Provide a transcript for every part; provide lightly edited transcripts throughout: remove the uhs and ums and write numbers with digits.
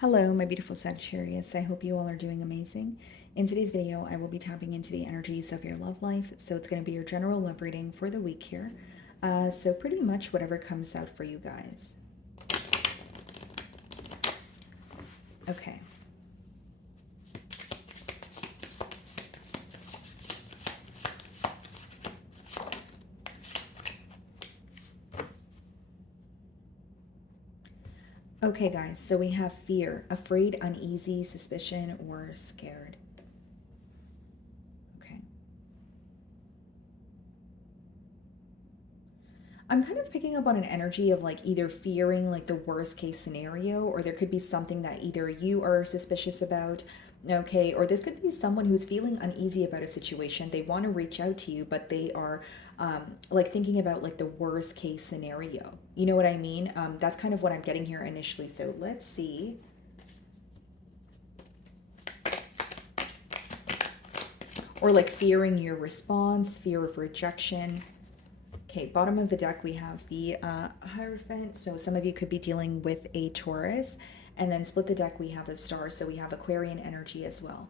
Hello, my beautiful Sagittarius. I hope you all are doing amazing. In today's video, I will be tapping into the energies of your love life. So it's going to be your general love reading for the week here. So pretty much whatever comes out for you guys. Okay. Okay, guys, so we have fear, afraid, uneasy, suspicion, or scared. Okay. I'm kind of picking up on an energy of like either fearing like the worst case scenario, or there could be something that either you are suspicious about, okay, or this could be someone who's feeling uneasy about a situation. They want to reach out to you, but they are like thinking about like the worst case scenario. You know what I mean? That's kind of what I'm getting here initially. So let's see. Or like fearing your response, fear of rejection. Okay, bottom of the deck, we have the Hierophant. So some of you could be dealing with a Taurus. And then split the deck, we have a Star. So we have Aquarian energy as well.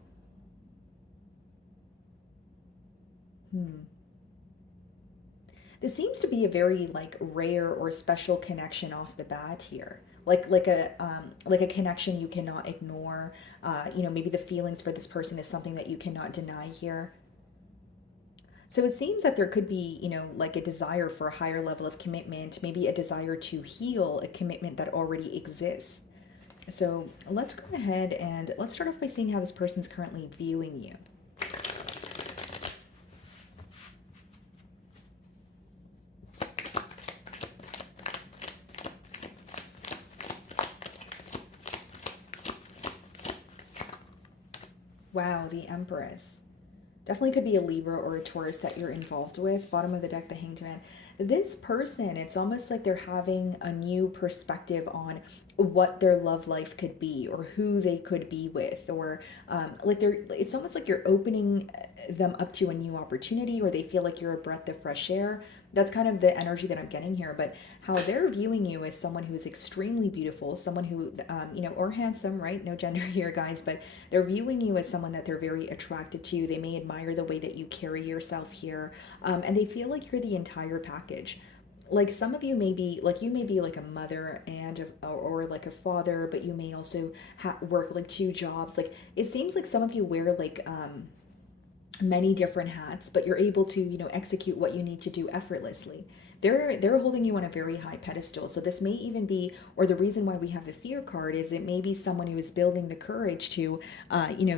This seems to be a very like rare or special connection off the bat here. Like a connection you cannot ignore. Maybe the feelings for this person is something that you cannot deny here. So it seems that there could be, like a desire for a higher level of commitment, maybe a desire to heal a commitment that already exists. So let's go ahead and let's start off by seeing how this person's currently viewing you. Wow, the Empress. Definitely could be a Libra or a Taurus that you're involved with. Bottom of the deck, the Hanged Man. This person, it's almost like they're having a new perspective on what their love life could be or who they could be with, or it's almost like you're opening them up to a new opportunity, or they feel like you're a breath of fresh air. That's kind of the energy that I'm getting here. But how they're viewing you as someone who is extremely beautiful, someone who, or handsome, right? No gender here, guys, but they're viewing you as someone that they're very attracted to. They may admire the way that you carry yourself here, and they feel like you're the entire package. Like some of you may be like, you may be like a mother and or like a father, but you may also work like two jobs. Like it seems like some of you wear like many different hats, but you're able to, execute what you need to do effortlessly. They're holding you on a very high pedestal. So this may even be, or the reason why we have the fear card is it may be someone who is building the courage to,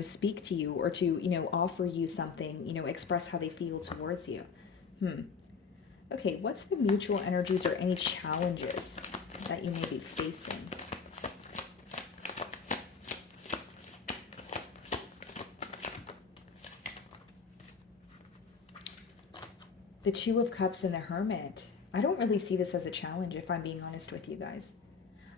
speak to you, or to, offer you something, express how they feel towards you. Okay, what's the mutual energies or any challenges that you may be facing? The Two of Cups and the Hermit. I don't really see this as a challenge, if I'm being honest with you guys.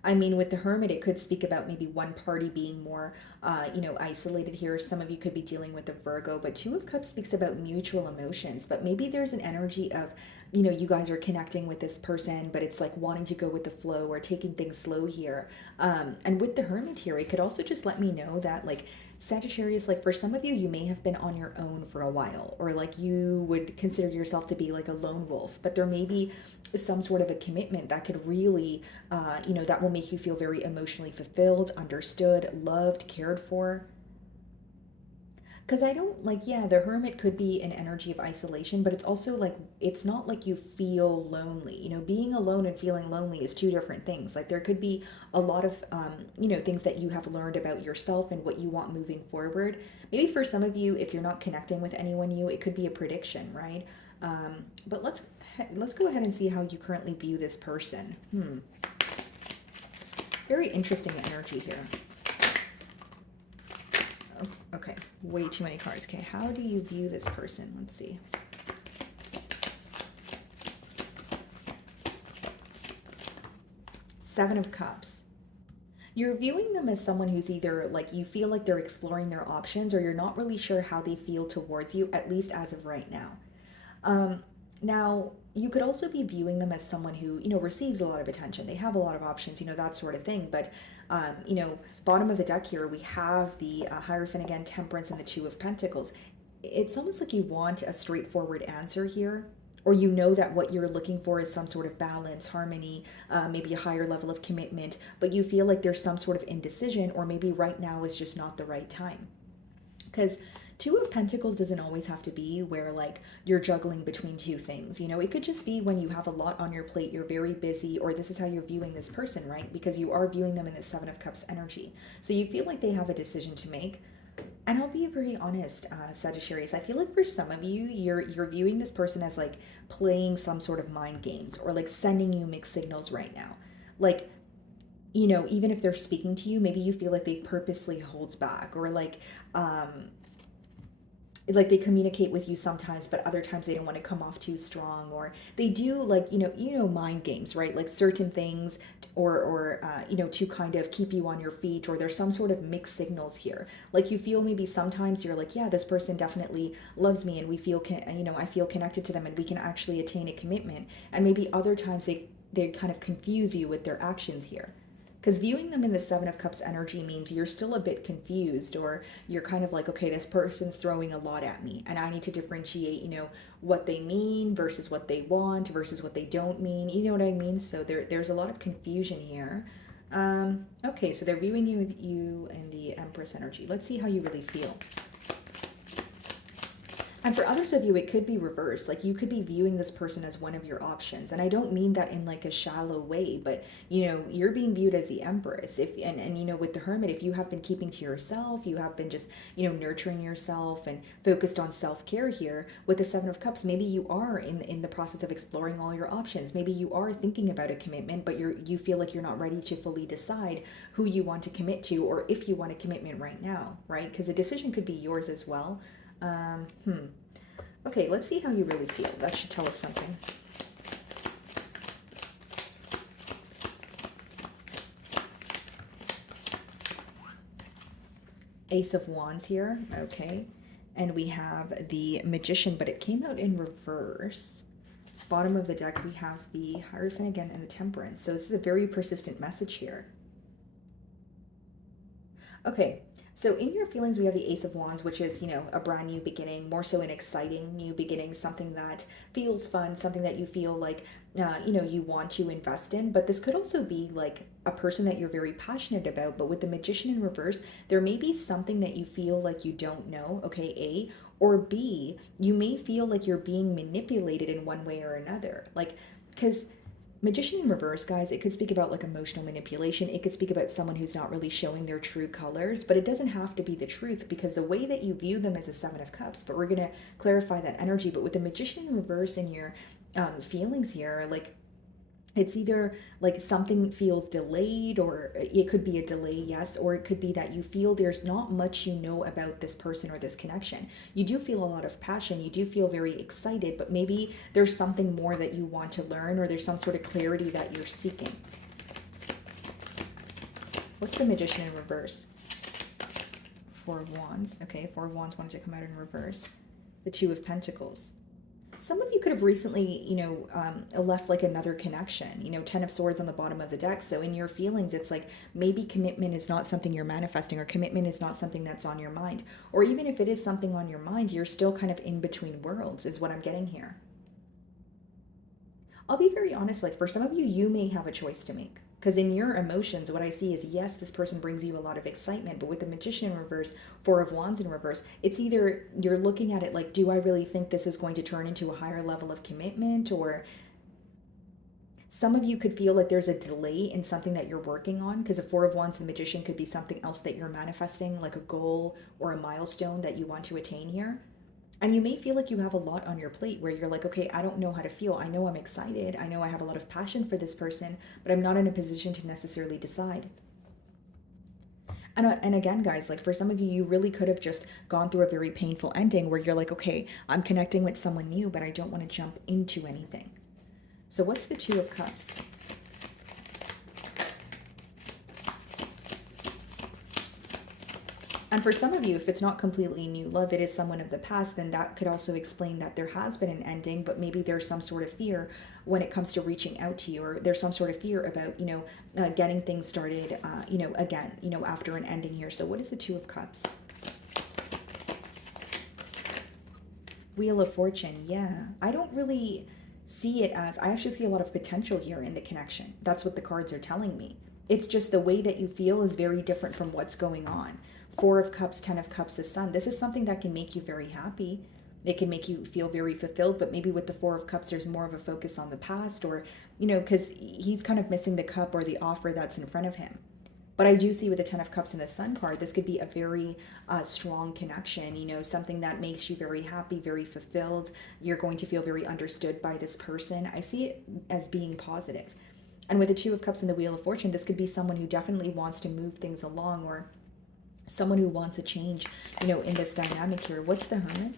I mean, with the Hermit, it could speak about maybe one party being more, isolated here. Some of you could be dealing with a Virgo, but Two of Cups speaks about mutual emotions. But maybe there's an energy of, you guys are connecting with this person, but it's like wanting to go with the flow or taking things slow here. And with the Hermit here, it could also just let me know that, like, Sagittarius, like for some of you, you may have been on your own for a while, or like you would consider yourself to be like a lone wolf, but there may be some sort of a commitment that could really, that will make you feel very emotionally fulfilled, understood, loved, cared for. Because I don't like, yeah, the Hermit could be an energy of isolation, but it's also like, it's not like you feel lonely. Being alone and feeling lonely is two different things. Like, there could be a lot of, things that you have learned about yourself and what you want moving forward. Maybe for some of you, if you're not connecting with anyone new, it could be a prediction, right? But let's go ahead and see how you currently view this person. Very interesting energy here. Okay, way too many cards. Okay, how do you view this person? Let's see. Seven of Cups. You're viewing them as someone who's either like, you feel like they're exploring their options, or you're not really sure how they feel towards you, at least as of right now. Now, you could also be viewing them as someone who, receives a lot of attention. They have a lot of options, that sort of thing. But, bottom of the deck here, we have the Hierophant again, Temperance, and the Two of Pentacles. It's almost like you want a straightforward answer here, or you know that what you're looking for is some sort of balance, harmony, maybe a higher level of commitment, but you feel like there's some sort of indecision, or maybe right now is just not the right time. Because Two of Pentacles doesn't always have to be where like you're juggling between two things. It could just be when you have a lot on your plate, you're very busy, or this is how you're viewing this person, right? Because you are viewing them in the Seven of Cups energy. So you feel like they have a decision to make. And I'll be very honest, Sagittarius. I feel like for some of you, you're viewing this person as like playing some sort of mind games, or like sending you mixed signals right now. Like, even if they're speaking to you, maybe you feel like they purposely hold back, or like they communicate with you sometimes, but other times they don't want to come off too strong, or they do like mind games, right? Like certain things, or to kind of keep you on your feet, or there's some sort of mixed signals here. Like you feel maybe sometimes you're like, yeah, this person definitely loves me, and we feel I feel connected to them, and we can actually attain a commitment. And maybe other times they kind of confuse you with their actions here. Because viewing them in the Seven of Cups energy means you're still a bit confused, or you're kind of like, okay, this person's throwing a lot at me, and I need to differentiate, what they mean versus what they want versus what they don't mean. You know what I mean? So there's a lot of confusion here. Okay, so they're viewing you in the Empress energy. Let's see how you really feel. And for others of you, it could be reversed. Like you could be viewing this person as one of your options. And I don't mean that in like a shallow way, but you're being viewed as the Empress. And with the Hermit, if you have been keeping to yourself, you have been just, nurturing yourself and focused on self-care here. With the Seven of Cups, maybe you are in the process of exploring all your options. Maybe you are thinking about a commitment, but you feel like you're not ready to fully decide who you want to commit to, or if you want a commitment right now, right? Because the decision could be yours as well. Okay, let's see how you really feel. That should tell us something. Ace of Wands here, okay. And we have the Magician, but it came out in reverse. Bottom of the deck, we have the Hierophant again and the Temperance. So this is a very persistent message here. Okay, so in your feelings, we have the Ace of Wands, which is, a brand new beginning, more so an exciting new beginning, something that feels fun, something that you feel like, you want to invest in. But this could also be like a person that you're very passionate about. But with the Magician in reverse, there may be something that you feel like you don't know, okay, A. Or B, you may feel like you're being manipulated in one way or another. Like, because Magician in reverse, guys, it could speak about like emotional manipulation. It could speak about someone who's not really showing their true colors, but it doesn't have to be the truth, because the way that you view them as a Seven of Cups, but we're going to clarify that energy. But with the Magician in reverse in your feelings here, like it's either like something feels delayed, or it could be a delay, yes, or it could be that you feel there's not much about this person or this connection. You do feel a lot of passion, you do feel very excited, but maybe there's something more that you want to learn, or there's some sort of clarity that you're seeking. What's the Magician in reverse? Four of Wands. Okay, Four of Wands wanted to come out in reverse. The Two of Pentacles. Some of you could have recently, left like another connection, Ten of Swords on the bottom of the deck. So in your feelings, it's like maybe commitment is not something you're manifesting, or commitment is not something that's on your mind. Or even if it is something on your mind, you're still kind of in between worlds is what I'm getting here. I'll be very honest, like for some of you, you may have a choice to make. Because in your emotions, what I see is, yes, this person brings you a lot of excitement, but with the Magician in reverse, Four of Wands in reverse, it's either you're looking at it like, do I really think this is going to turn into a higher level of commitment? Or some of you could feel like there's a delay in something that you're working on, because a Four of Wands and the Magician could be something else that you're manifesting, like a goal or a milestone that you want to attain here. And you may feel like you have a lot on your plate where you're like, okay, I don't know how to feel. I know I'm excited. I know I have a lot of passion for this person, but I'm not in a position to necessarily decide. And again, guys, like for some of you, you really could have just gone through a very painful ending where you're like, okay, I'm connecting with someone new, but I don't want to jump into anything. So what's the Two of Cups? And for some of you, if it's not completely new love, it is someone of the past, then that could also explain that there has been an ending, but maybe there's some sort of fear when it comes to reaching out to you, or there's some sort of fear about, getting things started, again, after an ending here. So what is the Two of Cups? Wheel of Fortune, yeah. I don't really see it as, I actually see a lot of potential here in the connection. That's what the cards are telling me. It's just the way that you feel is very different from what's going on. Four of Cups, Ten of Cups, the Sun. This is something that can make you very happy. It can make you feel very fulfilled, but maybe with the Four of Cups, there's more of a focus on the past, or, because he's kind of missing the cup or the offer that's in front of him. But I do see with the Ten of Cups and the Sun card, this could be a very strong connection, something that makes you very happy, very fulfilled. You're going to feel very understood by this person. I see it as being positive. And with the Two of Cups and the Wheel of Fortune, this could be someone who definitely wants to move things along, or someone who wants a change, in this dynamic here. What's the Hermit?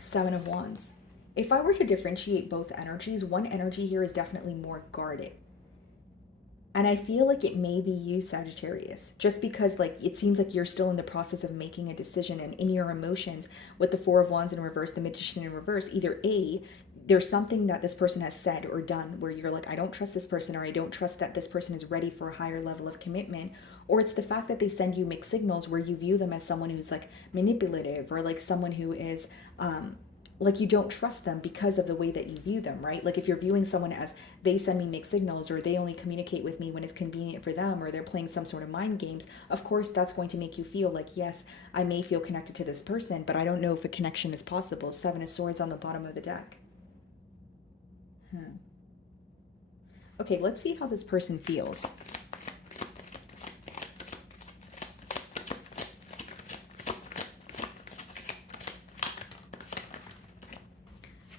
Seven of Wands. If I were to differentiate both energies, one energy here is definitely more guarded. And I feel like it may be you, Sagittarius, just because it seems like you're still in the process of making a decision, and in your emotions with the Four of Wands in reverse, the Magician in reverse, either A, there's something that this person has said or done where you're like, I don't trust this person, or I don't trust that this person is ready for a higher level of commitment. Or it's the fact that they send you mixed signals where you view them as someone who's manipulative, or someone who is you don't trust them because of the way that you view them, right? If you're viewing someone as they send me mixed signals, or they only communicate with me when it's convenient for them, or they're playing some sort of mind games, of course that's going to make you feel like, yes, I may feel connected to this person, but I don't know if a connection is possible. Seven of Swords on the bottom of the deck. Okay, let's see how this person feels.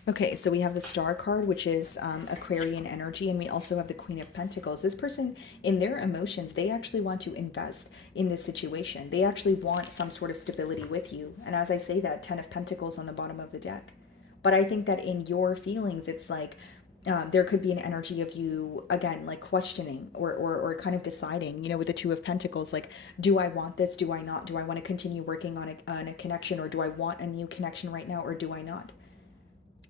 Okay, so we have the Star card, which is Aquarian energy, and we also have the Queen of Pentacles. This person, in their emotions, they actually want to invest in this situation. They actually want some sort of stability with you. And as I say that, Ten of Pentacles on the bottom of the deck. But I think that in your feelings, it's there could be an energy of you, again, questioning or kind of deciding, with the Two of Pentacles, do I want this? Do I not? Do I want to continue working on a connection, or do I want a new connection right now, or do I not?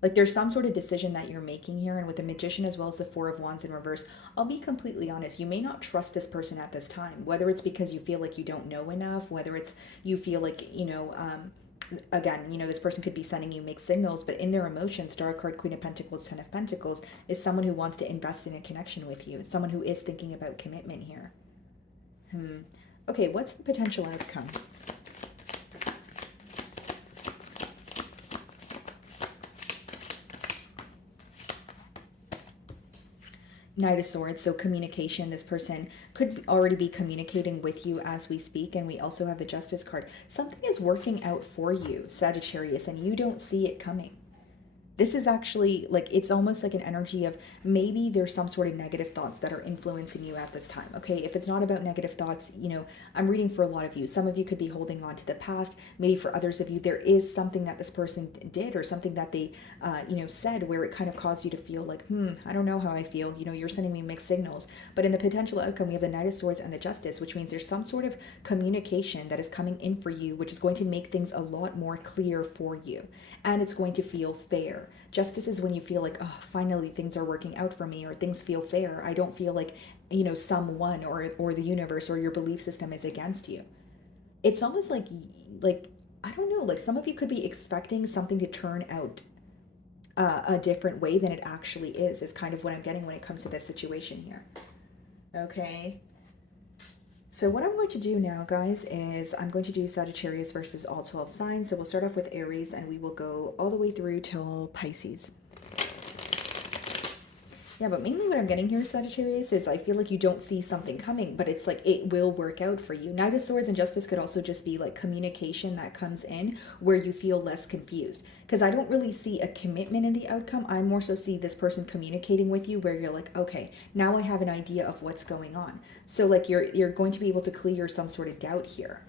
There's some sort of decision that you're making here. And with the Magician as well as the Four of Wands in reverse, I'll be completely honest, you may not trust this person at this time, whether it's because you feel like you don't know enough, whether it's you feel like, again, this person could be sending you mixed signals, but in their emotions, Star card, Queen of Pentacles, Ten of Pentacles, is someone who wants to invest in a connection with you, someone who is thinking about commitment here. Okay, what's the potential outcome? Knight of Swords, so communication. This person could already be communicating with you as we speak. And we also have the Justice card. Something is working out for you, Sagittarius, and you don't see it coming. This is actually it's almost like an energy of maybe there's some sort of negative thoughts that are influencing you at this time. Okay, if it's not about negative thoughts, I'm reading for a lot of you. Some of you could be holding on to the past. Maybe for others of you, there is something that this person did, or something that they, said, where it kind of caused you to feel I don't know how I feel. You're sending me mixed signals. But in the potential outcome, we have the Knight of Swords and the Justice, which means there's some sort of communication that is coming in for you, which is going to make things a lot more clear for you. And it's going to feel fair. Justice is when you feel like, oh, finally things are working out for me, or things feel fair. I don't feel like, someone or the universe or your belief system is against you. It's almost like I don't know, some of you could be expecting something to turn out a different way than it actually is kind of what I'm getting when it comes to this situation here. Okay. So what I'm going to do now, guys, is I'm going to do Sagittarius versus all 12 signs. So we'll start off with Aries, and we will go all the way through till Pisces. Yeah, but mainly what I'm getting here, Sagittarius, is I feel like you don't see something coming, but it's it will work out for you. Knight of Swords and Justice could also just be communication that comes in where you feel less confused. Because I don't really see a commitment in the outcome. I more so see this person communicating with you where you're okay, now I have an idea of what's going on. So you're going to be able to clear some sort of doubt here.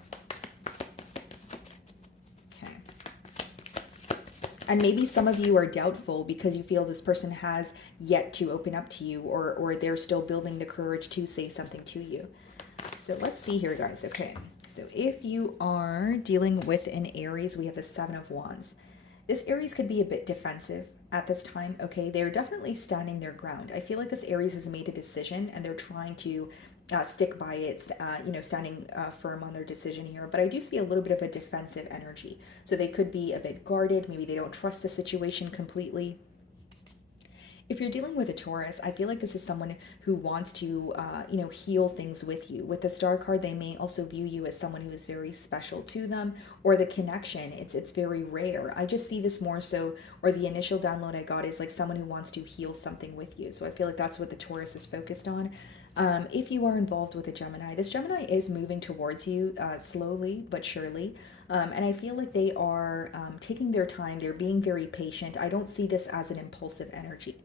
And maybe some of you are doubtful because you feel this person has yet to open up to you, or they're still building the courage to say something to you. So let's see here, guys. Okay. So if you are dealing with an Aries, we have the Seven of Wands. This Aries could be a bit defensive at this time, okay? They're definitely standing their ground. I feel like this Aries has made a decision and they're trying to stick by it, standing firm on their decision here. But I do see a little bit of a defensive energy. So they could be a bit guarded. Maybe they don't trust the situation completely. If you're dealing with a Taurus, I feel like this is someone who wants to, heal things with you. With the Star card, they may also view you as someone who is very special to them, or the connection. It's very rare. I just see this more so, or the initial download I got is like someone who wants to heal something with you. So I feel like that's what the Taurus is focused on. If you are involved with a Gemini, this Gemini is moving towards you slowly but surely. And I feel like they are taking their time. They're being very patient. I don't see this as an impulsive energy.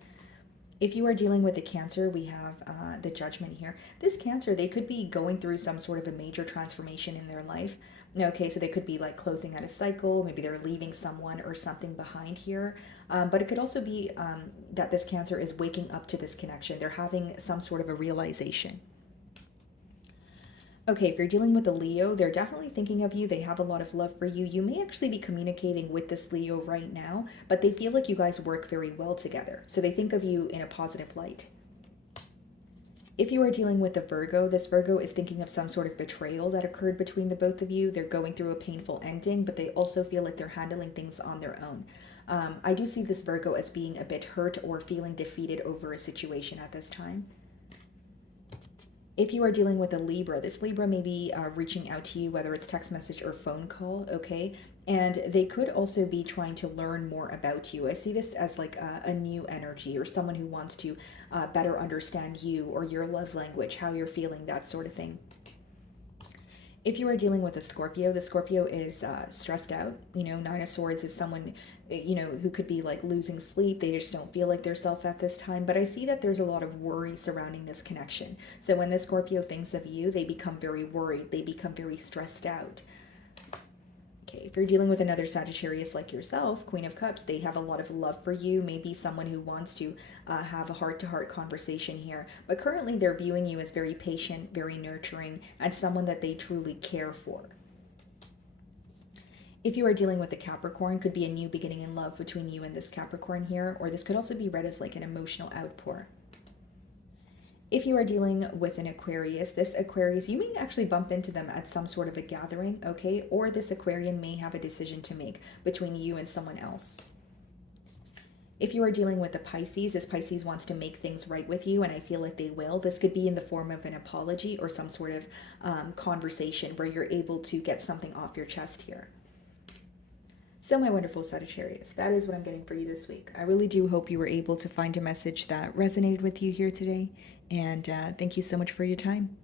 If you are dealing with a Cancer, we have the Judgment here. This Cancer, they could be going through some sort of a major transformation in their life. Okay, so they could be like closing out a cycle. Maybe they're leaving someone or something behind here. But it could also be that this Cancer is waking up to this connection. They're having some sort of a realization. Okay, if you're dealing with a Leo, they're definitely thinking of you. They have a lot of love for you. You may actually be communicating with this Leo right now, but they feel like you guys work very well together. So they think of you in a positive light. If you are dealing with a Virgo, this Virgo is thinking of some sort of betrayal that occurred between the both of you. They're going through a painful ending, but they also feel like they're handling things on their own. I do see this Virgo as being a bit hurt or feeling defeated over a situation at this time. If you are dealing with a Libra, this Libra may be reaching out to you, whether it's text message or phone call, okay? And they could also be trying to learn more about you. I see this as like a new energy, or someone who wants to better understand you or your love language, how you're feeling, that sort of thing. If you are dealing with a Scorpio, the Scorpio is stressed out. Nine of Swords is someone, who could be like losing sleep. They just don't feel like their self at this time. But I see that there's a lot of worry surrounding this connection. So when the Scorpio thinks of you, they become very worried. They become very stressed out. Okay, if you're dealing with another Sagittarius like yourself, Queen of Cups, they have a lot of love for you, maybe someone who wants to have a heart-to-heart conversation here. But currently they're viewing you as very patient, very nurturing, and someone that they truly care for. If you are dealing with a Capricorn, could be a new beginning in love between you and this Capricorn here, or this could also be read as like an emotional outpour. If you are dealing with an Aquarius, this Aquarius, you may actually bump into them at some sort of a gathering, okay? Or this Aquarian may have a decision to make between you and someone else. If you are dealing with a Pisces, this Pisces wants to make things right with you, and I feel like they will. This could be in the form of an apology or some sort of conversation where you're able to get something off your chest here. So my wonderful Sagittarius, that is what I'm getting for you this week. I really do hope you were able to find a message that resonated with you here today. And thank you so much for your time.